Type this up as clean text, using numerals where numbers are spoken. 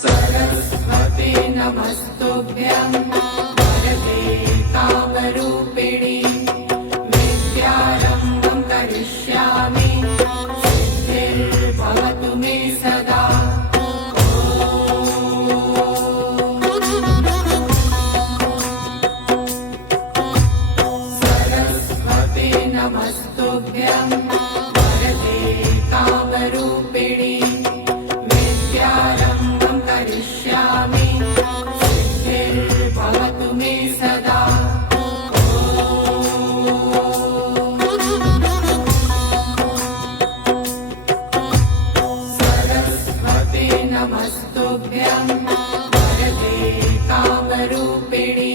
सरस्वते नमस्तुभ्यं वरदे कामरूपिणि विद्यारम्भं करिष्यामि सिद्धिर्भवतु मे सदा। सरस्वते नमस्तुभ्यं वरदे कामरूपिणि विद्यारम्भं करिष्यामि सिद्धिर्भवतु मे सदा। सरस्वते नमस्तुभ्यं वरदे कामरूपिणि